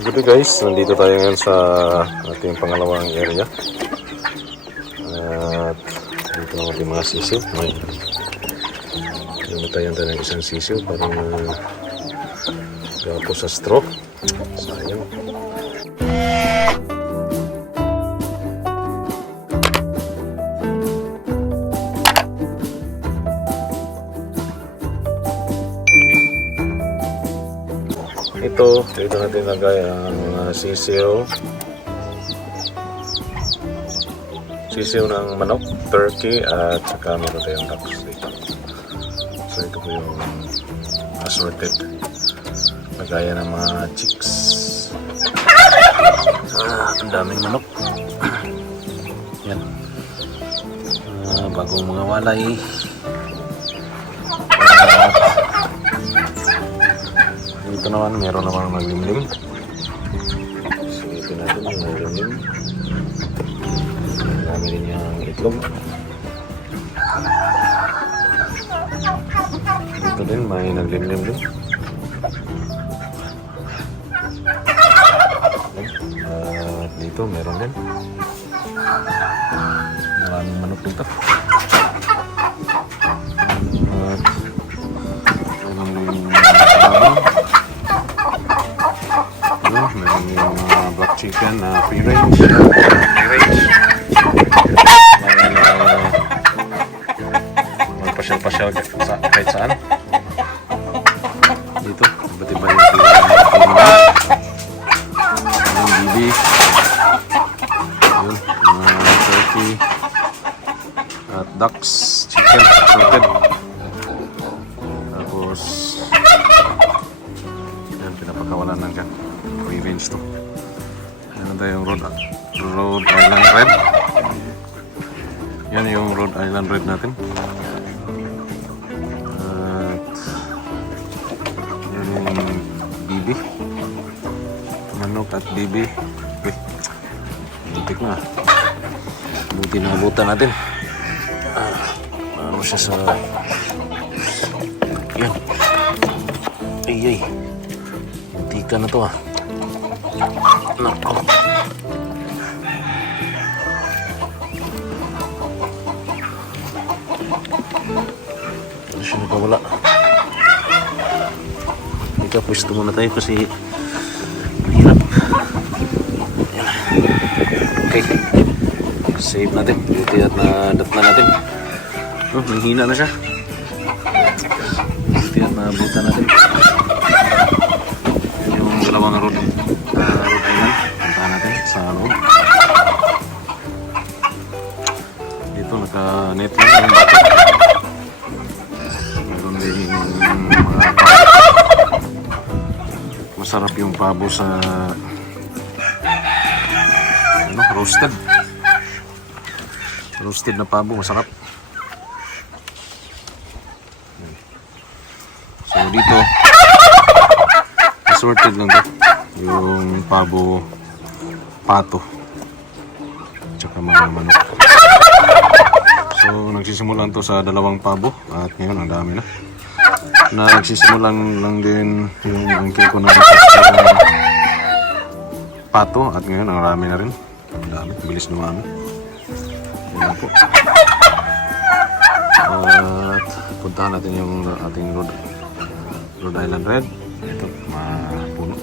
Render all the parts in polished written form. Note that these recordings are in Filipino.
Good day guys, nandito tayo ngayon sa ating pangalawang area. At dito ang ating mga sisiw. May namatayan tayo ng isang sisiw parang gapo sa stroke. Sayang. Dito natin lagay ang mga sisiw. Sisiw ng manok, turkey, at saka meron tayong ducks dito. So ito po yung assorted lagayan ng mga chicks. Ang daming manok. Yan. Bagong mga walay. Ito naman, meron naman naglimlim. Silipin natin yung naglimlim. Marami rin yung itlog. Ito din, may naglimlim din. At dito, meron din. Maraming manok dito. At meron din may black chicken na free range. Magpasyal-pasyal kahit saan. Dito, iba't iba yung bibi. Yun, mga turkey at ducks, chicken, assorted. Tapos yan, pinapakawalan lang dyan. Free range to. Yan tayong Rhode Island Red. Yan yung Rhode Island Red natin. At yan yung bibi. Manok at bibi. Okay. Butik na. Buti na abutan natin. Ano siya sa... Yan. Ay. Butika na to ah. Nako. Ano siya nakawala? Ika, pwesto muna tayo kasi mahirap. Okay. Save natin. Buti at nadatna natin. Oh, nanghina na siya. Buti at nabutan natin. Yung dalawang road island. Puntahan natin sa loob. Dito naka-net lang yung bato. Meron din mga masarap yung pabo sa roasted. Roasted na pabo, masarap. So dito assorted lang to. Yung pabo, pato, tsaka mga manok. So nagsisimulan to sa dalawang pabo at ngayon ang dami na. Nagsisimulan lang din yung angkil ko na pato at ngayon ang dami na rin. Ang dami, bilis dumami. Yan po. At puntahan natin yung ating Rhode Island Red. Ito, puno.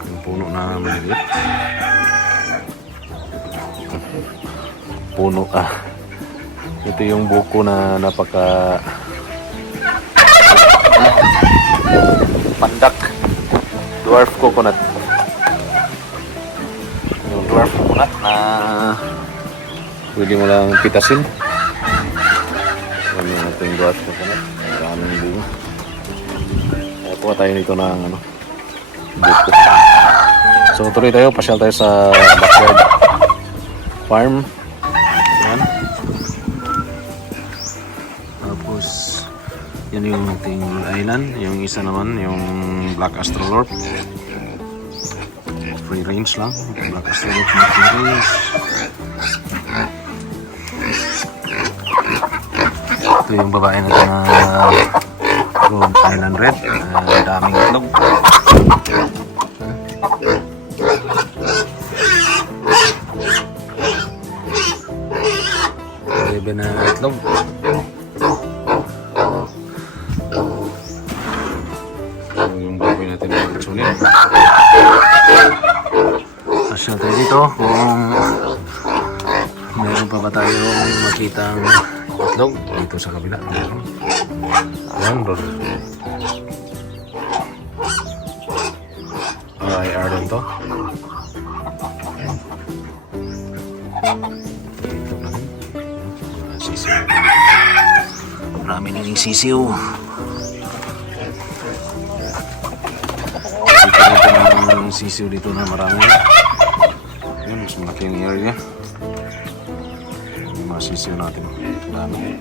Yung puno na maliliit. Puno ito yung buko na napaka pandak. Dwarf coconut. Yung dwarf coconut na pwede mo lang pitasin. Ano yung ating dwarf coconut. Maraming bunga. Kuha tayo nito ng buko. So tuloy tayo, pasyal tayo sa backyard farm. Yan. Tapos yan yung ating island. Yung isa naman, yung black astrolorp. Free range lang. Black astrolorp na free range. Ito yung babae natin na Gold Island Red. Daming itlog. 11 na itlog. Yung baboy natin na magsunin. Asya tayo dito kung meron pa ba tayong makitang itlog dito sa kabila. Ayan, bro. IR din to. Dito lang. Sisiw. Marami na yung sisiw. Dito yung sisiw dito na marami. Ayan, mas malaki yung area. Yung mga sisiw natin. Marami.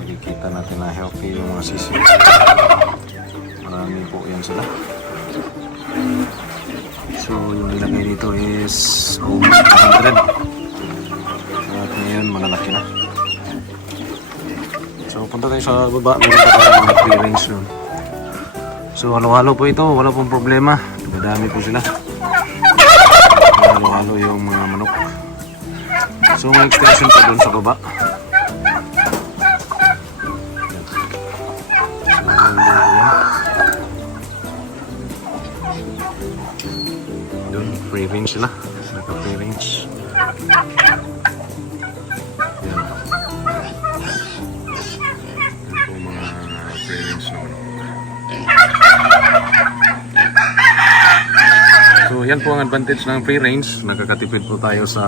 Makikita natin na healthy yung mga sisiw. Marami po yan sila. So yung nilagay dito is almost 100. At ngayon malalaki na. So punta tayo sa baba. Meron pa tayong mag-clearance yun. So halo-halo po ito. Wala pong problema. Madami po sila. Halo-halo yung mga manok. So may extension pa doon sa baba. Doon, free range sila. Naka-free range. Yan. Yan po mga free range naman. So yan po ang advantage ng free range. Nakakatipid po tayo sa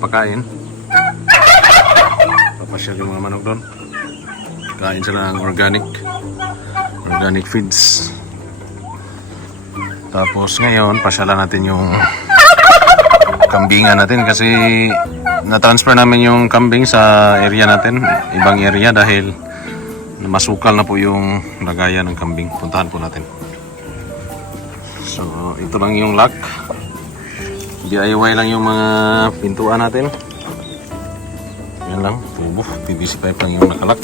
pagkain. Papasyal yung mga manok doon. Kain sila ng organic feeds. Tapos ngayon, pasyalan natin yung kambingan natin kasi na-transfer namin yung kambing sa area natin, ibang area dahil masukal na po yung lagayan ng kambing. Puntahan po natin. So, ito lang yung lock. DIY lang yung mga pintuan natin. Yan lang, tubo. PVC pipe lang yung nakalock.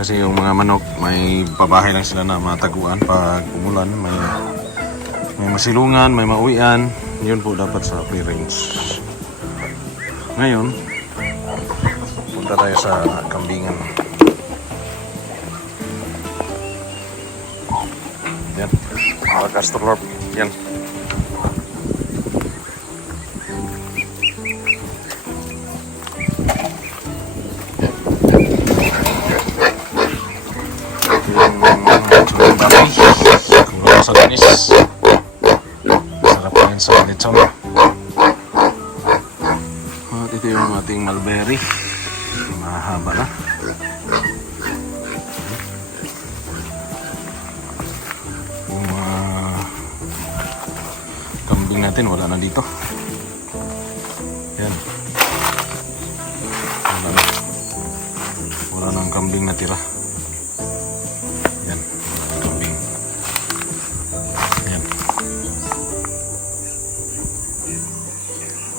Kasi yung mga manok, may pabahay lang sila na mataguan pag umulan, may masilungan, may mauwian. Yun po dapat sa free range. Ngayon, punta tayo sa kambingan. Yan, mga Castor Lorp. Yan. Sa Danis, sarap pa rin sa lechon. At ito yung ating mulberry, mahaba na. Yung mga kambing natin wala na dito. Yan, wala nang kambing natira.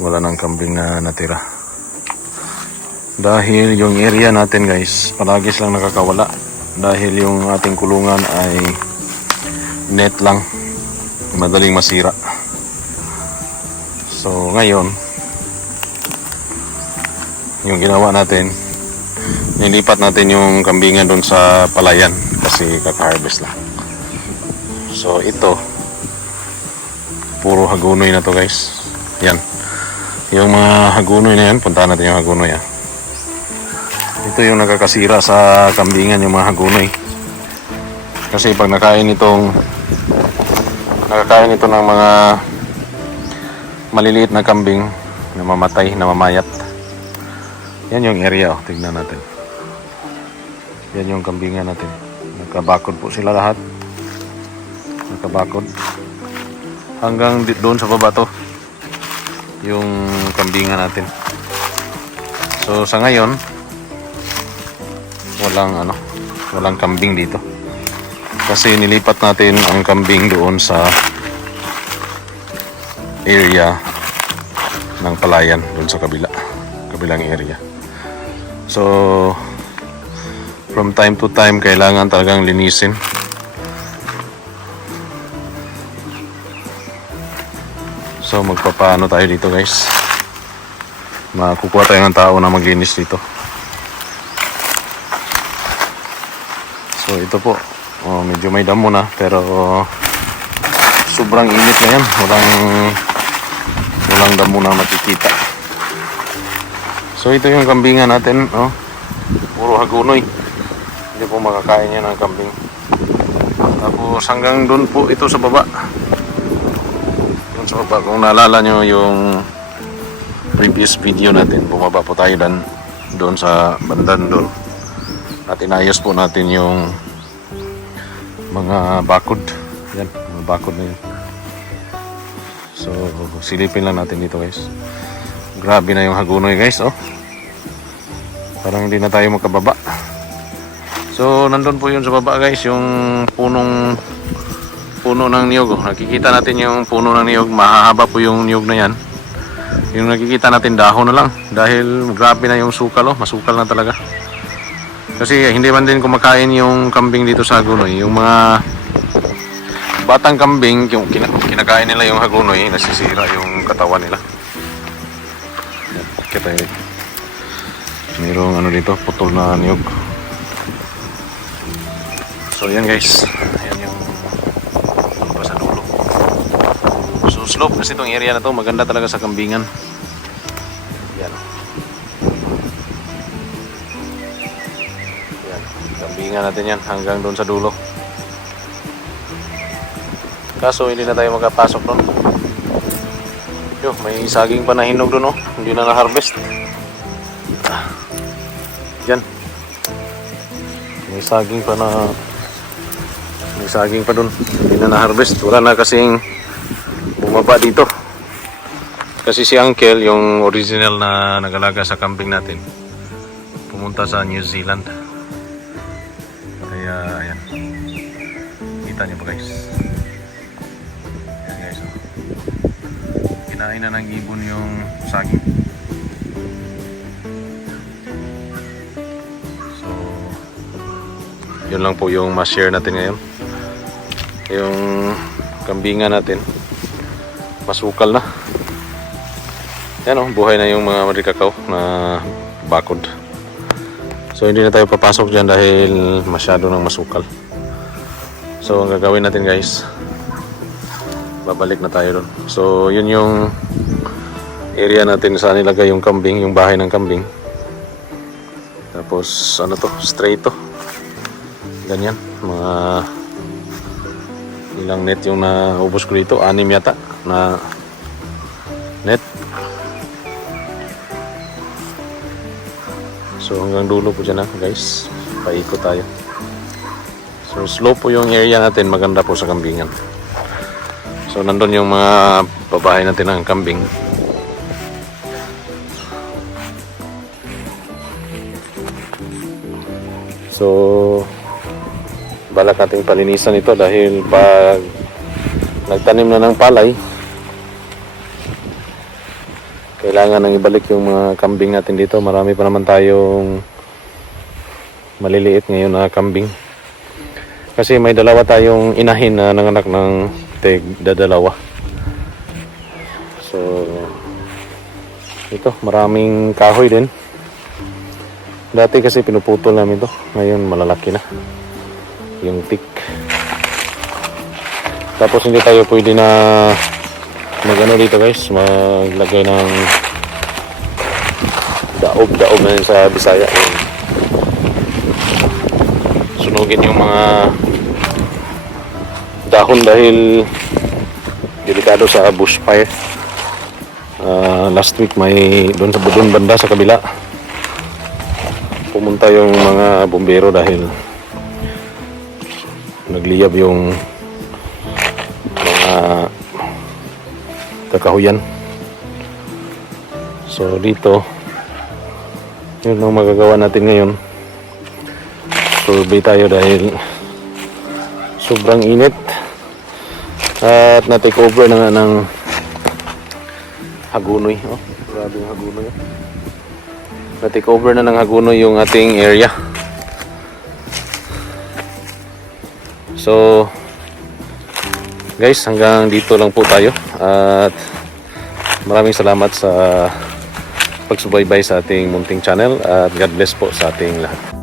Wala nang kambing na natira dahil yung area natin guys palagi silang nakakawala dahil yung ating kulungan ay net lang, madaling masira. So ngayon yung ginawa natin, nilipat natin yung kambingan doon sa palayan kasi kaka-harvest lang. So ito puro hagunoy na to guys. Yan yung mga hagunoy na yan, puntahan natin yung hagunoy. Ito yung nakakasira sa kambingan, yung mga hagunoy. Kasi pag nakakain ito ng mga maliliit na kambing na mamatay, na mamayat. Yan yung area, tignan natin. Yan yung kambingan natin. Nakabakod po sila lahat. Nakabakod. Hanggang doon sa baba to yung kambingan natin. So sa ngayon walang kambing dito kasi nilipat natin ang kambing doon sa area ng palayan doon sa kabilang area. So from time to time kailangan talagang linisin. So magpapaano tayo dito guys, makukuha tayo ng tao na maglinis dito. So ito po, medyo may damo na pero sobrang init na yan, walang damo na makikita. So ito yung kambingan natin, puro hagunoy, hindi po makakain yan ng kambing. Tapos hanggang doon po ito sa baba. So kung naalala nyo yung previous video natin, bumaba po tayo doon sa bandan doon at inayos po natin yung mga bakod. Yan, mga bakod na yun. So silipin lang natin dito guys. Grabe na yung hagunoy guys, parang hindi na tayo makababa. So nandun po yun sa baba guys, yung puno ng niyog. Nakikita natin yung puno ng niyog, mahahaba po yung niyog na yan. Yung nakikita natin dahon na lang dahil grabe na yung sukal, masukal na talaga. Kasi hindi man din kumakain yung kambing dito sa hagunoy. Yung mga batang kambing, yung kinakain nila yung hagunoy, nasisira yung katawan nila. Kita yun, mayroong dito, putol na niyog. So yan guys, yan yung sa dulo. So slope kasi itong area na to, maganda talaga sa kambingan. Yan. Yan, kambingan natin yan hanggang doon sa dulo. Kaso hindi na tayo magkapasok doon. Yo, may saging pa na hinog doon, hindi na na-harvest. Yan. May saging pa doon, hindi na na-harvest. Wala na kasing bumaba dito. Kasi si Uncle, yung original na nag-alaga sa kambing natin, pumunta sa New Zealand. Kaya ayan, kita niyo ba guys? Ayan guys, kinain na ng ibon yung saging. So yun lang po yung ma-share natin ngayon. Yung kambingan natin masukal na. Yan buhay na yung mga marikakaw na bakod. So hindi na tayo papasok dyan dahil masyado nang masukal. So ang gagawin natin guys, babalik na tayo doon. So yun yung area natin saan nilagay yung kambing, yung bahay ng kambing. Tapos straight to. Ganyan, mga ilang net yung naubos ko dito, 6 yata na net. So hanggang dulo po dyan guys, paikot tayo. So slope po yung area natin, maganda po sa kambingan. So nandun yung mga babae natin ng kambing. So balak nating palinisan ito dahil pag nagtanim na ng palay, kailangan nang ibalik yung mga kambing natin dito. Marami pa naman tayong maliliit ngayon na kambing. Kasi may dalawa tayong inahin na nanganak ng tig-dalawa. So ito, maraming kahoy din. Dati kasi pinuputol namin ito, ngayon malalaki na yung tick. Tapos hindi tayo pwede na dito guys, maglagay ng daob na yun sa Bisaya. Sunugin yung mga dahon dahil delikado sa bushfire. Last week may doon banda sa kabila pumunta yung mga bumbero dahil nagliyab yung mga kakahuyan. So dito yun ang magagawa natin ngayon. Survey tayo dahil sobrang init at na-take over na nga ng Hagunoy. Oh, grabe yung Hagunoy. Na-take over na ng Hagunoy yung ating area. So, guys, hanggang dito lang po tayo. At maraming salamat sa pagsubaybay sa ating munting channel. At God bless po sa ating lahat.